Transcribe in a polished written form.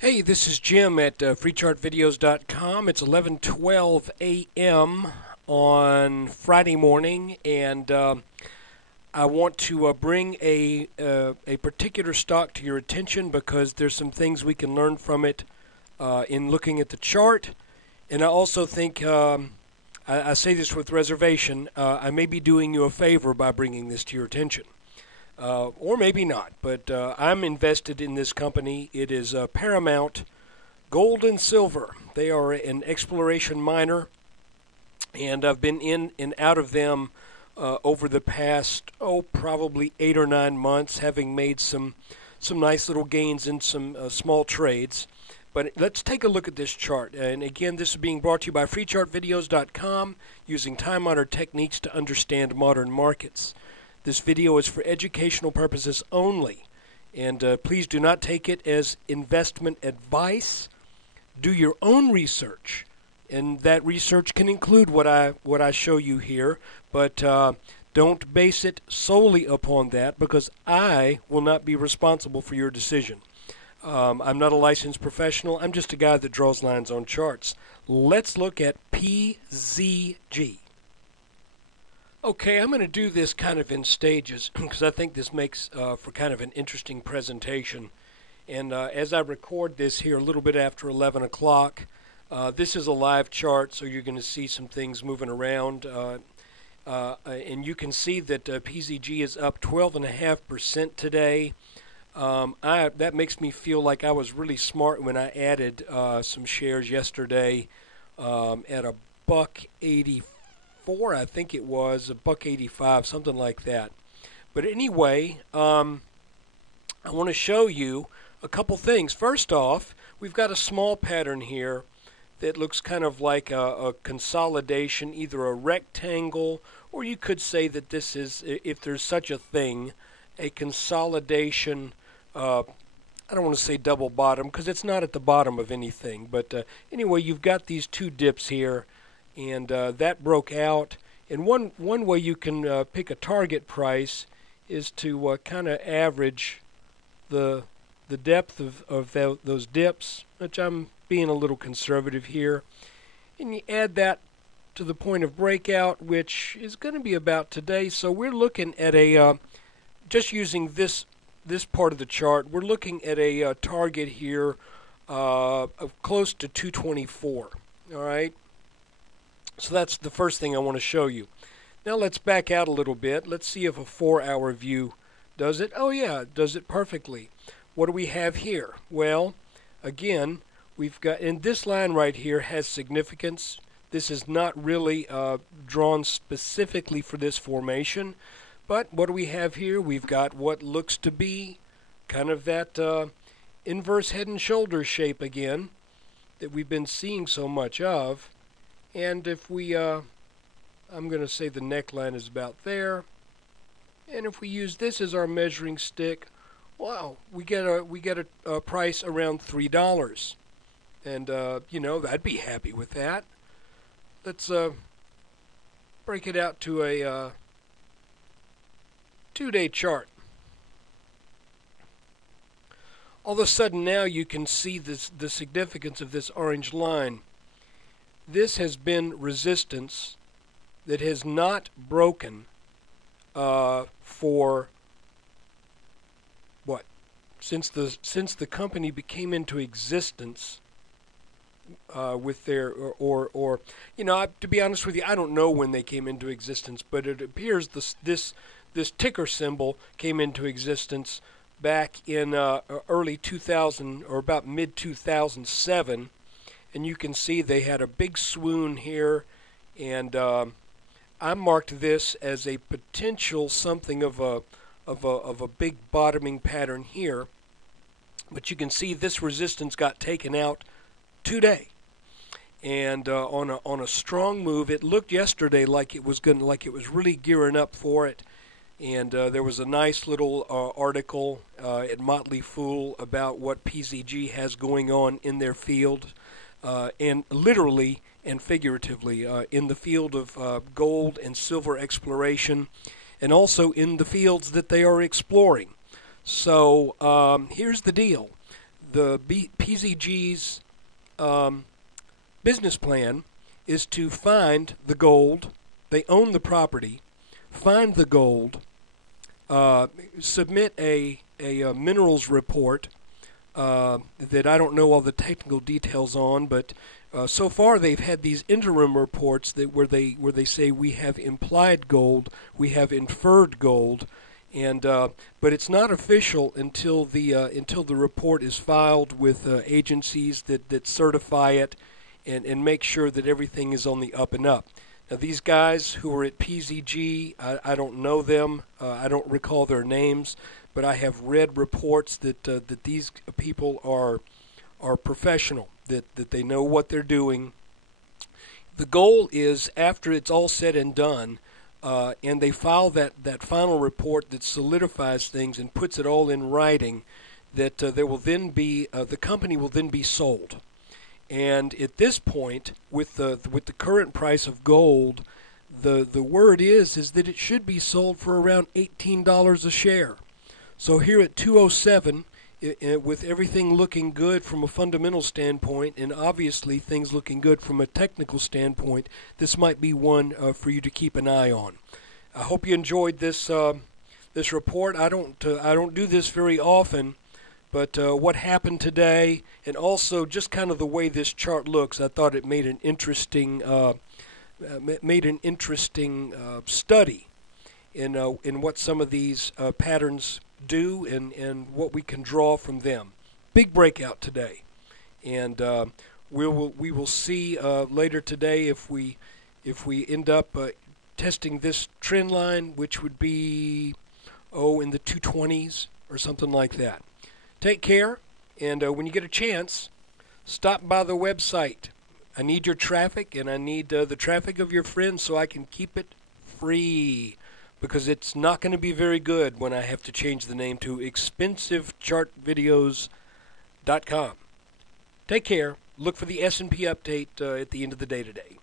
Hey, this is Jim at freechartvideos.com. It's 11:12 a.m. on Friday morning, and I want to bring a particular stock to your attention because there's some things we can learn from it in looking at the chart. And I also think, I say this with reservation, I may be doing you a favor by bringing this to your attention. Or maybe not, but I'm invested in this company. It is Paramount Gold and Silver. They are an exploration miner, and I've been in and out of them over the past, probably 8 or 9 months, having made some nice little gains in some small trades. But let's take a look at this chart. And again, this is being brought to you by freechartvideos.com, using time-honored techniques to understand modern markets. This video is for educational purposes only, and please do not take it as investment advice. Do your own research, and that research can include what I show you here, but don't base it solely upon that, because I will not be responsible for your decision. I'm not a licensed professional. I'm just a guy that draws lines on charts. Let's look at PZG. Okay, I'm going to do this kind of in stages because I think this makes for kind of an interesting presentation. And as I record this here a little bit after 11 o'clock, this is a live chart, so you're going to see some things moving around. And you can see that PZG is up 12.5% today. That makes me feel like I was really smart when I added some shares yesterday at a $1.84. I think it was $1.85, something like that. But anyway, I want to show you a couple things. First off, we've got a small pattern here that looks kind of like a consolidation, either a rectangle, or you could say that this is, if there's such a thing, a consolidation. I don't want to say double bottom because it's not at the bottom of anything. But anyway, you've got these two dips here. And that broke out. And one way you can pick a target price is to kind of average the depth of those dips, which I'm being a little conservative here. And you add that to the point of breakout, which is going to be about today. So we're looking at a, just using this part of the chart, we're looking at a target here of close to 224. All right. So that's the first thing I want to show you. Now let's back out a little bit. Let's see if a 4-hour view does it. Oh yeah, it does it perfectly. What do we have here? Well, again, we've got, and this line right here has significance. This is not really drawn specifically for this formation. But what do we have here? We've got what looks to be kind of that inverse head and shoulders shape again that we've been seeing so much of. And if we, I'm going to say the neckline is about there. And if we use this as our measuring stick, wow, we get a price around $3. And, I'd be happy with that. Let's break it out to a 2-day chart. All of a sudden now you can see the significance of this orange line. This has been resistance that has not broken for what? Since the company came into existence with their to be honest with you, I don't know when they came into existence, but it appears this ticker symbol came into existence back in early 2000 or about mid 2007. And you can see they had a big swoon here, and I marked this as a potential something of a big bottoming pattern here. But you can see this resistance got taken out today, and on a strong move. It looked yesterday like it was really gearing up for it. And there was a nice little article at Motley Fool about what PZG has going on in their field. And literally and figuratively in the field of gold and silver exploration, and also in the fields that they are exploring. So here's the deal. PZG's business plan is to find the gold. They own the property. Find the gold. Submit a minerals report that I don't know all the technical details on, but so far they've had these interim reports where they say we have implied gold, we have inferred gold, and but it's not official until the report is filed with agencies that certify it and make sure that everything is on the up and up. Now, these guys who are at PZG, I don't know them. I don't recall their names, but I have read reports that these people are professional, that they know what they're doing. The goal is, after it's all said and done, and they file that final report that solidifies things and puts it all in writing, that there will then be the company will then be sold. And at this point, with the current price of gold, the word is that it should be sold for around $18 a share. So here at 207, with everything looking good from a fundamental standpoint, and obviously things looking good from a technical standpoint, this might be one for you to keep an eye on. I hope you enjoyed this report. I don't do this very often. But what happened today, and also just kind of the way this chart looks, I thought it made an interesting study in what some of these patterns do and what we can draw from them. Big breakout today, and we will see later today if we end up testing this trend line, which would be in the 220s or something like that. Take care, and when you get a chance, stop by the website. I need your traffic, and I need the traffic of your friends so I can keep it free, because it's not going to be very good when I have to change the name to expensivechartvideos.com. Take care. Look for the S&P update at the end of the day today.